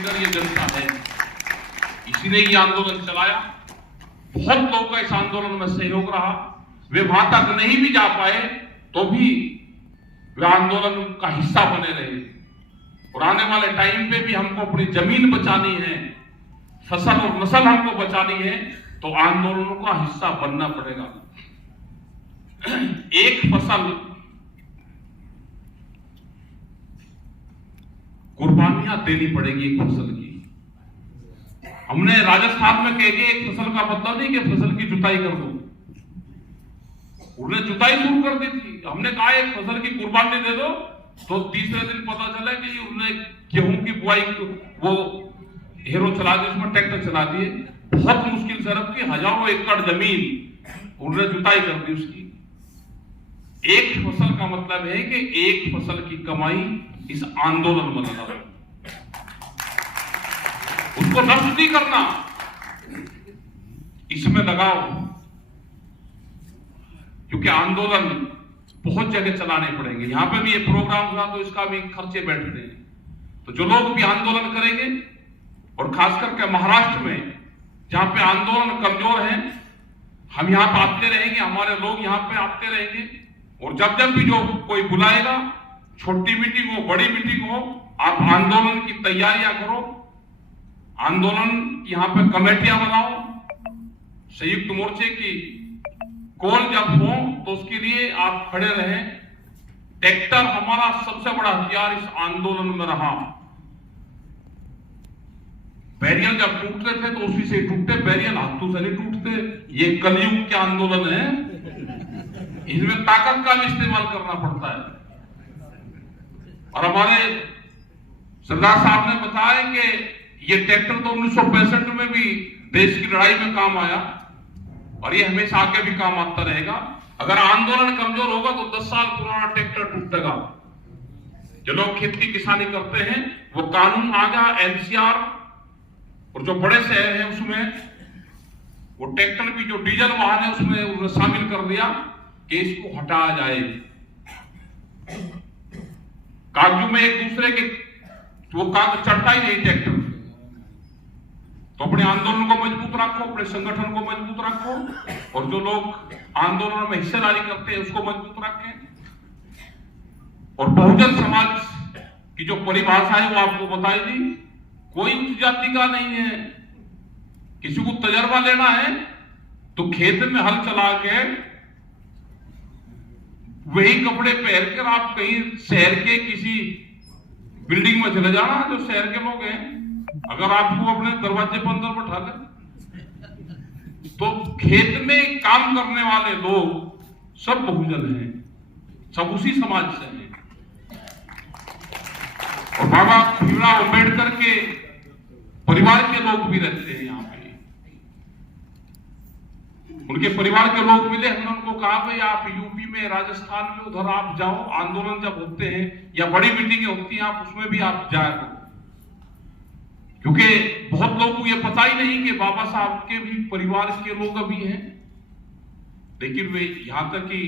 Leader ये जनता है, इसी ने ये आंदोलन चलाया। बहुत लोगों का इस आंदोलन में सहयोग रहा। वे वहां तक नहीं भी जा पाए तो भी वे आंदोलन का हिस्सा बने रहे। और आने वाले टाइम पे भी हमको अपनी जमीन बचानी है, फसल और नस्ल हमको बचानी है, तो आंदोलनों का हिस्सा बनना पड़ेगा। एक फसल कुर्बानियां देनी पड़ेगी एक फसल की। हमने राजस्थान में कह दिया एक फसल का मतलब नहीं कि फसल की जुताई कर दो, उन्होंने जुताई शुरू कर दी थी। हमने कहा एक फसल की कुर्बानी दे दो, तो तीसरे दिन पता चला कि उन्होंने गेहूं की बुआई वो हेरो चला दी, उसमें ट्रैक्टर चला दिए। बहुत मुश्किल से रख के हजारों एकड़ जमीन उन्होंने जुताई कर दी उसकी। एक फसल का मतलब है कि एक फसल की कमाई इस आंदोलन में लगाओ, उसको नष्ट नहीं करना, इसमें लगाओ। क्योंकि आंदोलन बहुत जगह चलाने पड़ेंगे। यहां पे भी ये प्रोग्राम हुआ तो इसका भी खर्चे बैठते हैं। तो जो लोग भी आंदोलन करेंगे, और खास करके महाराष्ट्र में जहां पे आंदोलन कमजोर है, हम यहां पे आते रहेंगे, हमारे लोग यहां पे आते रहेंगे। और जब जब भी जो कोई बुलाएगा, छोटी मीटिंग हो बड़ी मीटिंग हो, आप आंदोलन की तैयारियां करो। आंदोलन यहां पे कमेटियां बनाओ, संयुक्त मोर्चे की कॉल जब हो तो उसके लिए आप खड़े रहें। ट्रैक्टर हमारा सबसे बड़ा हथियार इस आंदोलन में रहा। बैरियर जब टूटते थे तो उसी से टूटते, बैरियर हाथों से नहीं टूटते। ये कलयुग के आंदोलन है, इनमें ताकत का भी इस्तेमाल करना पड़ता है। और हमारे सरदार साहब ने बताया कि ये ट्रैक्टर तो 1965 में भी देश की लड़ाई में काम आया, और ये हमेशा आगे भी काम आता रहेगा। अगर आंदोलन कमजोर होगा तो 10 साल पुराना ट्रैक्टर टूटेगा। जो लोग खेती किसानी करते हैं, वो कानून आ गया एनसीआर, और जो बड़े शहर हैं उसमें वो ट्रैक्टर भी जो डीजल वाहन है उसमें उन्होंने शामिल कर दिया कि इसको हटाया जाए। कागजों में एक दूसरे के वो कागज चढ़ता ही नहीं ट्रैक्टर। तो अपने आंदोलन को मजबूत रखो, अपने संगठन को मजबूत रखो, और जो लोग आंदोलन में हिस्सेदारी करते हैं उसको मजबूत रखें। और बहुजन समाज की जो परिभाषा है वो आपको बताई दी। कोई उच्च जाति का नहीं है। किसी को तजर्बा लेना है तो खेत में हल चला के वही कपड़े पहनकर आप कहीं शहर के किसी बिल्डिंग में चले जाना, जो शहर के लोग हैं, अगर आपको अपने दरवाजे पर अंदर बैठा ले, तो खेत में काम करने वाले लोग सब बहुजन हैं, सब उसी समाज से हैं। और बाबा भीमराव अम्बेडकर के परिवार के लोग भी रहते हैं यहाँ पे। उनके परिवार के लोग मिले, हमने उनको कहा भाई आप यूपी में, राजस्थान में, उधर आप जाओ, आंदोलन जब होते हैं या बड़ी मीटिंगें होती हैं आप उसमें भी आप जाया करो। क्योंकि बहुत लोगों को ये पता ही नहीं कि बाबा साहब के भी परिवार के लोग अभी हैं, लेकिन वे यहां तक ही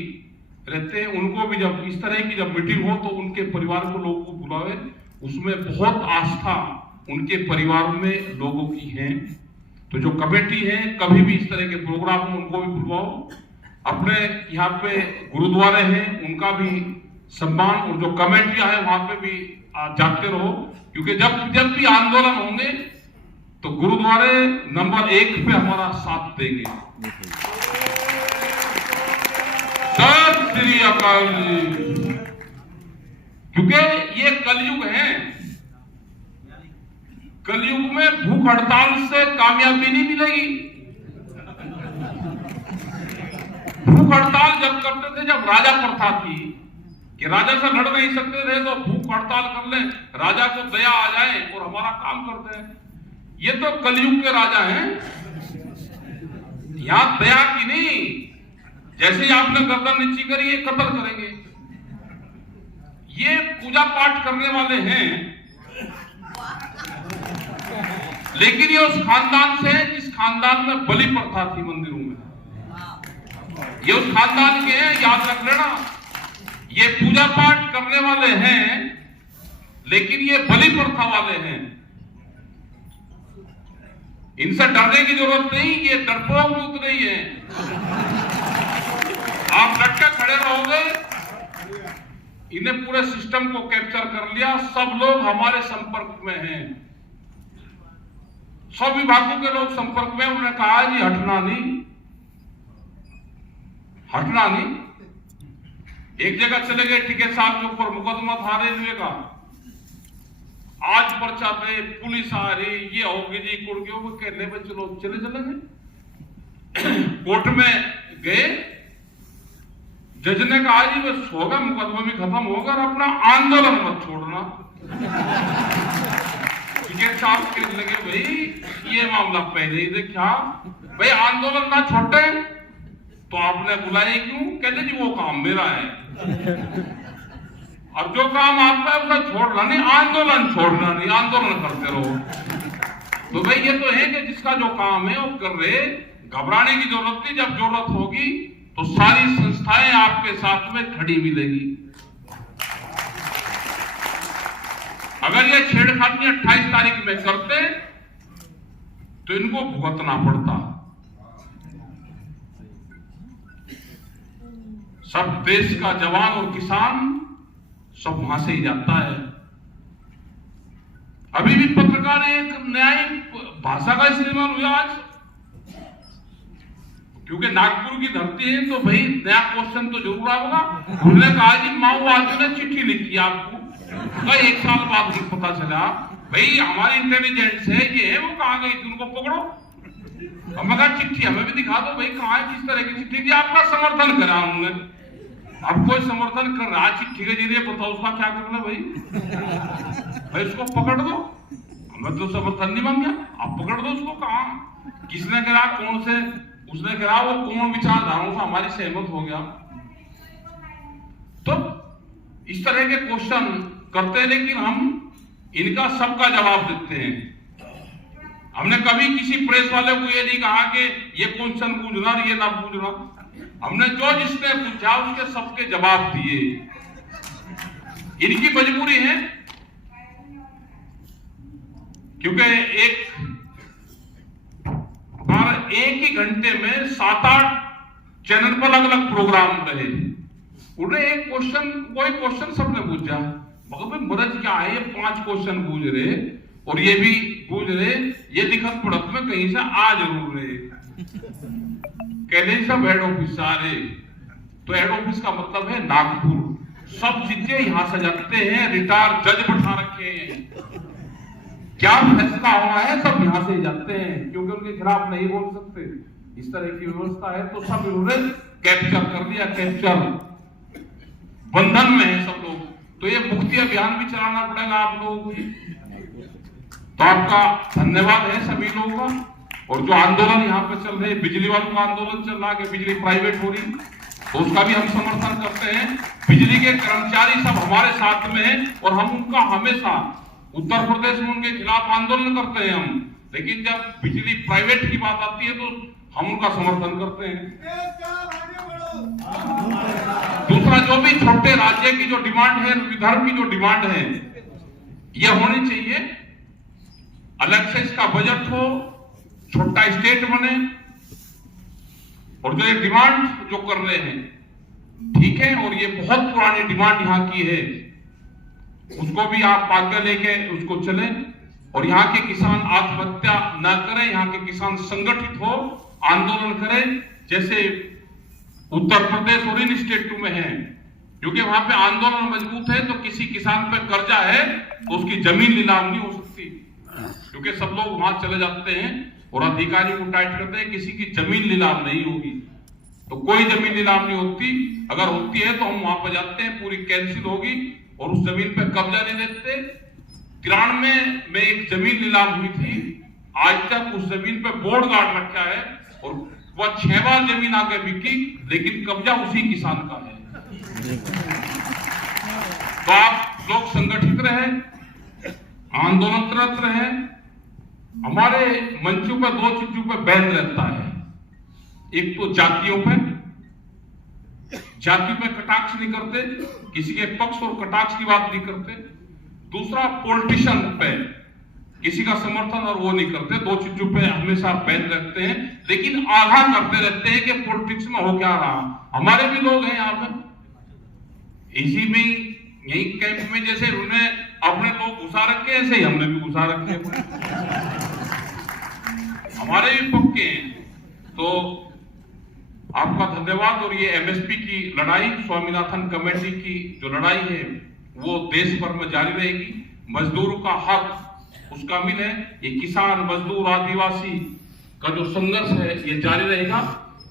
रहते हैं। उनको भी जब इस तरह की जब मीटिंग हो तो उनके परिवार को लोगों को बुलावे, उसमें बहुत आस्था उनके परिवार में लोगों की है। तो जो कमेटी है, कभी भी इस तरह के प्रोग्राम हो उनको भी बुलवाओ। अपने यहाँ पे गुरुद्वारे हैं उनका भी सम्मान, और जो कमेटियां हैं वहां पे भी जाते रहो। क्योंकि जब भी आंदोलन होंगे तो गुरुद्वारे नंबर 1 पे हमारा साथ देंगे। सत श्री अकाल। क्योंकि ये कलयुग है, कलयुग में भूख हड़ताल से कामयाबी नहीं मिलेगी। भूख हड़ताल जब करते थे, जब राजा प्रथा थी कि राजा से लड़ नहीं सकते थे, तो भूख हड़ताल कर ले, राजा को दया आ जाए और हमारा काम करते हैं। ये तो कलयुग के राजा हैं, यहां दया की नहीं। जैसे ही आपने गर्दन नीची करी, ये कत्ल करेंगे। ये पूजा पाठ करने वाले हैं, लेकिन ये उस खानदान से है जिस खानदान में बलि प्रथा थी मंदिरों में। ये उस खानदान के हैं, याद रख लेना। ये पूजा पाठ करने वाले हैं, लेकिन ये बलि प्रथा वाले हैं। इनसे डरने की जरूरत नहीं, ये डरपोक भी उतने ही हैं। आप डट के खड़े रहोगे, इन्हें पूरे सिस्टम को कैप्चर कर लिया। सब लोग हमारे संपर्क में हैं, सब विभागों के लोग संपर्क में। उन्होंने कहा जी हटना नहीं, हटना नहीं। एक जगह चले गए टिकैत साहब के ऊपर मुकदमा था रेलवे का, आज पर्चा दे, पुलिस आ रही, ये होगी जी कुड़गी, वो कहने में चलो चले चलेंगे। कोर्ट में गए, जज ने कहा जी बस होगा, मुकदमा भी खत्म होगा, और अपना आंदोलन मत छोड़ना। टिकैत साहब कहने लगे भाई ये मामला पहले ही देखा, भाई आंदोलन ना छोड़े तो आपने बुलाए क्यों? कहते जी वो काम मेरा है, और जो काम आपका है उसका छोड़ना नहीं, आंदोलन छोड़ना नहीं, आंदोलन करते रहो। तो भाई ये तो है कि जिसका जो काम है वो कर रहे, घबराने की जरूरत नहीं। जब जरूरत होगी तो सारी संस्थाएं आपके साथ में खड़ी मिलेगी। अगर ये छेड़खानी 28 तारीख में करते तो इनको भुगतना पड़ता। सब देश का जवान और किसान सब वहां से ही जाता है। अभी भी पत्रकार एक न्यायिक भाषा का इस्तेमाल हुआ आज, क्योंकि नागपुर की धरती है तो भाई नया क्वेश्चन तो जरूर आएगा। उन्होंने कहा जी माओवादियों ने चिट्ठी लिखी आपको, तो 1 साल बाद ही पता चला भाई हमारी इंटेलिजेंस है, ये है, वो कहां गई थी, उनको पकड़ो। अब कहा चिट्ठी हमें भी दिखा दो भाई कहां है, किस तरह की चिट्ठी थी, आपका समर्थन करा उन्होंने। अब कोई समर्थन कर रहा चिट्ठी के जरिए, बताओ उसका क्या करना भाई? भाई उसको पकड़ दो, हमें तो समर्थन नहीं मांगा, आप पकड़ दो उसको। कहा किसने करा, कौन से, उसने करा, वो कौन विचारधाराओं से हमारी सहमत हो गया। तो इस तरह के क्वेश्चन करते हैं, लेकिन हम इनका सबका जवाब देते हैं। हमने कभी किसी प्रेस वाले को ये नहीं कहा कि ये क्वेश्चन पूछना, ये ना पूछना। हमने जो जिसने पूछा उसके सबके जवाब दिए। इनकी मजबूरी है, क्योंकि एक ही घंटे में 7-8 चैनल पर अलग अलग प्रोग्राम रहे। उन्हें एक क्वेश्चन, कोई क्वेश्चन सबने पूछा, मगर मरज क्या है, ये 5 क्वेश्चन पूछ रहे और ये भी पूछ रहे, ये दिखत पड़त में कहीं से आ जरूर रहे। कहते सब हेड ऑफिस आ रहे, तो हेड ऑफिस का मतलब है नागपुर। सब चीजें यहां से जाते हैं, रिटायर जज बैठा रखे हैं, क्या फैसला हुआ है सब यहां से जाते हैं, क्योंकि उनके खिलाफ नहीं बोल सकते, इस तरह की व्यवस्था है। तो सब इन्होंने कैप्चर कर लिया, कैप्चर बंधन में है सब लोग। तो ये मुक्ति अभियान भी चलाना पड़ेगा आप लोगों को। तो आपका धन्यवाद है सभी लोगों का। और जो आंदोलन यहाँ पे चल रहे, बिजली वालों का आंदोलन चल रहा है कि बिजली प्राइवेट हो रही, तो उसका भी हम समर्थन करते हैं। बिजली के कर्मचारी सब हमारे साथ में हैं और हम उनका हमेशा, उत्तर प्रदेश में उनके खिलाफ आंदोलन करते हैं हम, लेकिन जब बिजली प्राइवेट की बात आती है तो हम उनका समर्थन करते हैं। दूसरा, जो भी छोटे राज्य की जो डिमांड है, विदर्भ की जो डिमांड है, यह होनी चाहिए। अलग से इसका बजट हो, छोटा स्टेट बने, और जो ये डिमांड जो कर रहे हैं ठीक है, और ये बहुत पुरानी डिमांड यहाँ की है, उसको भी आप आगे लेके उसको चलें। और यहाँ के किसान आत्महत्या न करें, यहाँ के किसान संगठित हो, आंदोलन करें, जैसे उत्तर प्रदेश और इन स्टेटों में है। क्योंकि वहां पे आंदोलन मजबूत है तो किसी किसान पे कर्जा है तो उसकी जमीन नीलाम नहीं हो सकती, क्योंकि सब लोग वहां चले जाते हैं और अधिकारी को टाइट करते हैं, किसी की जमीन नीलाम नहीं होगी। तो कोई जमीन नीलाम नहीं होती, अगर होती है तो हम वहां पर जाते हैं, पूरी कैंसिल होगी और उस जमीन पे कब्जा नहीं देते। 93 में एक जमीन नीलाम हुई थी, आज तक उस जमीन पे बोर्ड गार्ड रखा है और वह 6 बार जमीन आगे बिकी, लेकिन कब्जा उसी किसान का है। तो आप लोग संगठित रहे, आंदोलनरत रहे। हमारे मंचों पर 2 चीजों पर बैन रहता है, एक तो जातियों पे, जाति पे कटाक्ष नहीं करते, किसी के पक्ष और कटाक्ष की बात नहीं करते। दूसरा पॉलिटिशियन पे, किसी का समर्थन और वो नहीं करते, दो चीजों पे हमेशा बैन रखते हैं, लेकिन आगाह करते रहते हैं कि पॉलिटिक्स में हो क्या रहा। हमारे भी लोग हैं यहाँ पे, इसी में यही कैंप में जैसे उन्होंने अपने लोग घुसा रखे, ऐसे ही हमने भी घुसा रखे हमारे भी पक्के हैं। तो आपका धन्यवाद। और ये एमएसपी की लड़ाई, स्वामीनाथन कमेटी की जो लड़ाई है वो देश भर में जारी रहेगी। मजदूरों का हक उसका मिले, ये किसान मजदूर आदिवासी का जो संघर्ष है ये जारी रहेगा।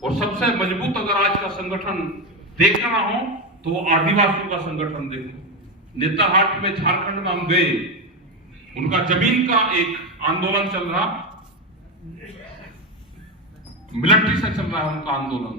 और सबसे मजबूत अगर आज का संगठन देखना हो तो आदिवासियों का संगठन देखो। नेतरहाट में झारखंड में हम गए, उनका जमीन का एक आंदोलन चल रहा, मिलिट्री से चल रहा है उनका आंदोलन।